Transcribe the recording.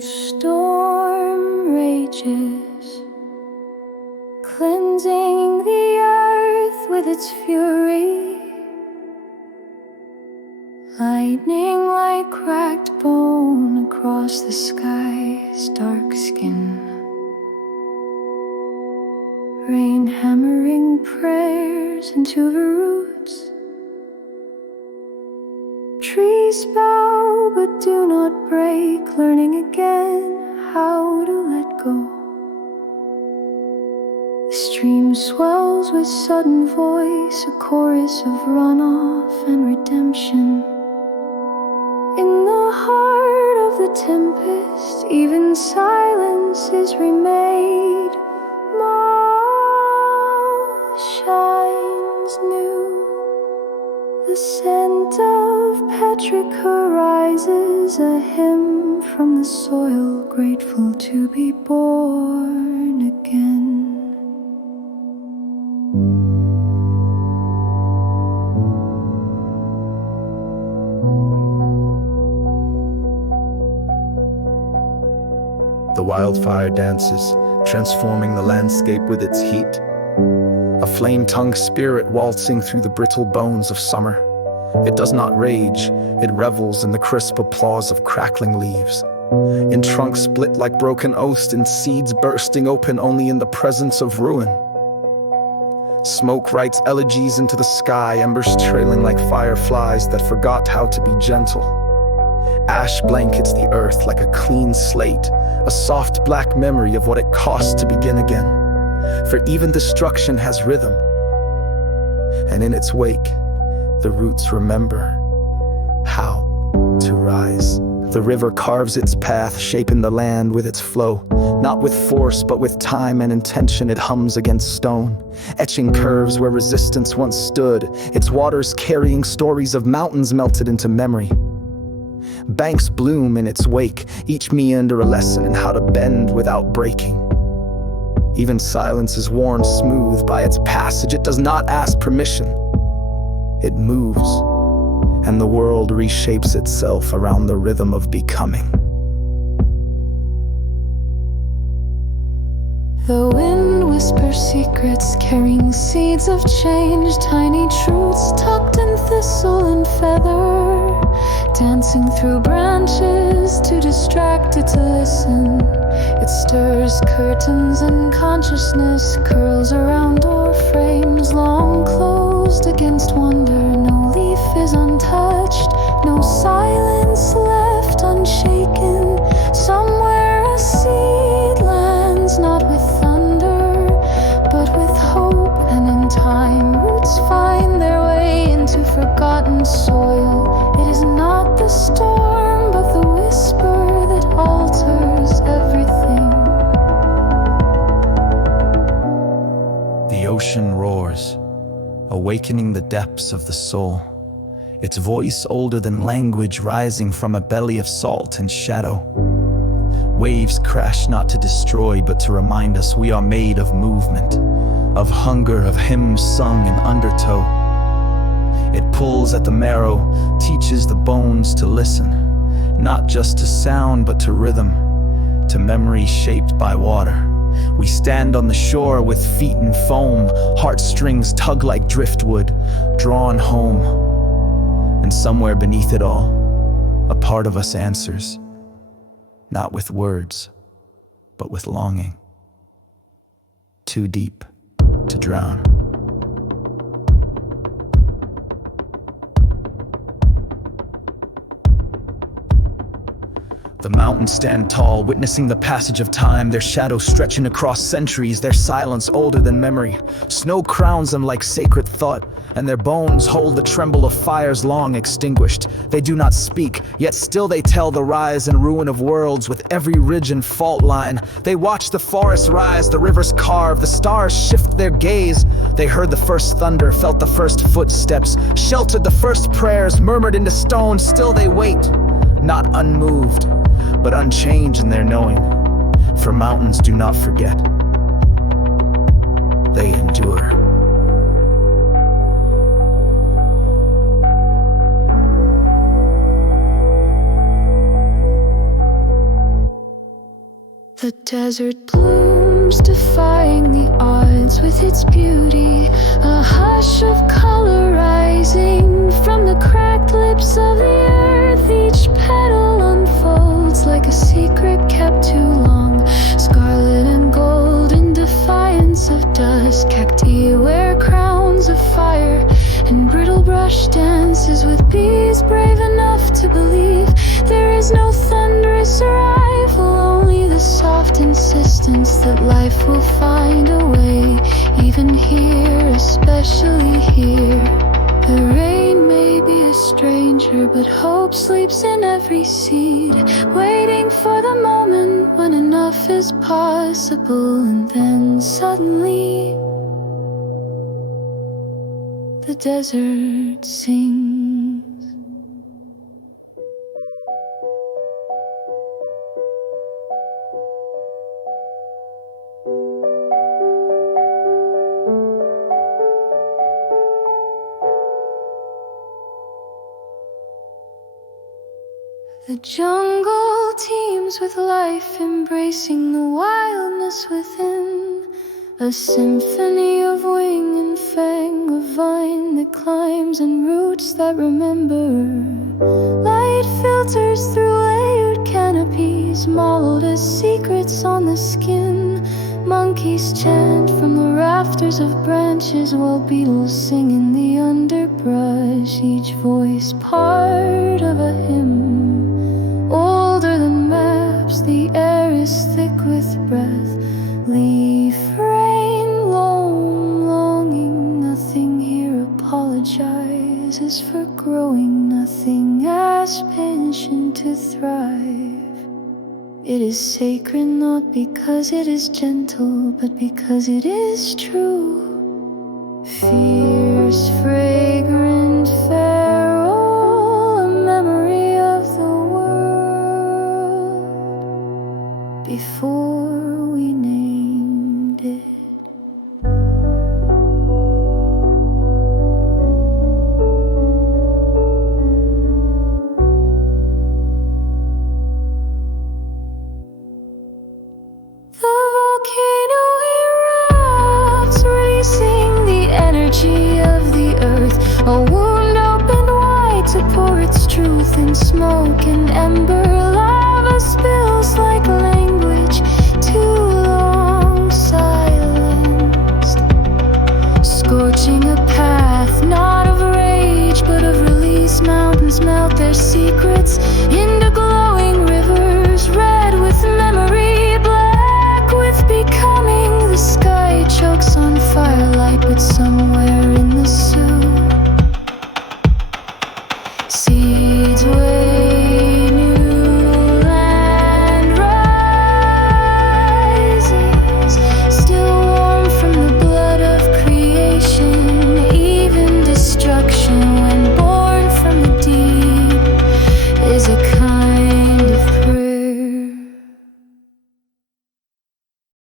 storm rages, cleansing the earth with its fury. Lightning like cracked bone across the sky's dark skin. Rain hammering prayers into the roots. Trees bow but do not break, learning again how to let go. The stream swells with sudden voice, a chorus of runoff and redemption. In the heart of the tempest, even silence is remade. Moss shines new. The scent of petrica rises, a hymn from the soil, grateful to be born again. The wildfire dances, transforming the landscape with its heat. A flame-tongued spirit waltzing through the brittle bones of summer. It does not rage, it revels in the crisp applause of crackling leaves. In trunks split like broken oaths, in seeds bursting open only in the presence of ruin. Smoke writes elegies into the sky, embers trailing like fireflies that forgot how to be gentle. Ash blankets the earth like a clean slate, a soft black memory of what it costs to begin again. For even destruction has rhythm, and in its wake, the roots remember how to rise. The river carves its path, shaping the land with its flow. Not with force, but with time and intention, it hums against stone, etching curves where resistance once stood, its waters carrying stories of mountains melted into memory. Banks bloom in its wake, each meander a lesson in how to bend without breaking. Even silence is worn smooth by its passage. It does not ask permission. It moves, and the world reshapes itself around the rhythm of becoming. The wind whispers secrets, carrying seeds of change, tiny truths tucked in thistle and feather, dancing through branches too distracted to listen. It stirs curtains and consciousness curls around door frames, long closed against wonder. No leaf is untouched, no silence left unshaken. Somewhere a seed lands, not with thunder, but with hope, and in time roots find their way into forgotten soil. It is not the storm, but the whisper that alters everything. The ocean roars, awakening the depths of the soul. Its voice older than language, rising from a belly of salt and shadow. Waves crash not to destroy, but to remind us we are made of movement, of hunger, of hymns sung in undertow. It pulls at the marrow, teaches the bones to listen, not just to sound, but to rhythm, to memory shaped by water. We stand on the shore with feet in foam, heartstrings tug like driftwood, drawn home. And somewhere beneath it all, a part of us answers, not with words, but with longing. Too deep to drown. The mountains stand tall, witnessing the passage of time, their shadows stretching across centuries, their silence older than memory. Snow crowns them like sacred thought, and their bones hold the tremble of fires long extinguished. They do not speak, yet still they tell the rise and ruin of worlds with every ridge and fault line. They watch the forests rise, the rivers carve, the stars shift their gaze. They heard the first thunder, felt the first footsteps, sheltered the first prayers, murmured into stone. Still they wait, not unmoved, but unchanged in their knowing. For mountains do not forget, they endure. desert blooms, defying the odds with its beauty. A hush of color rising from the cracked lips of the earth. Each petal unfolds like a secret kept too long. Scarlet and gold in defiance of dust. Cacti wear crowns of fire, and brittle brush dances with bees brave enough to believe there is no thunderous arrival, only the soft insistence that life will find a way, even here, especially here. The rain may be a stranger, but hope sleeps in every seed, waiting for the moment when enough is possible. And then suddenly the desert sings. The jungle teems with life, embracing the wildness within. A symphony of wing and fang, a vine that climbs and roots that remember. Light filters through layered canopies, modeled as secrets on the skin. Monkeys chant from the rafters of branches, while beetles sing in the underbrush. Each voice part of a hymn, older than maps. The air is thick with breath. Leaf rain, longing. Nothing here apologizes for growing. Nothing asks permission to thrive. It is sacred not because it is gentle, but because it is true. Fierce, fragrant, feral, a memory of the world before we named it. The volcano erupts, releasing the energy of the earth. A wound opened wide to pour its truth in smoke and ember. Lava spills like language, too long silenced. Scorching a path, not of rage, but of release. Mountains melt their secrets into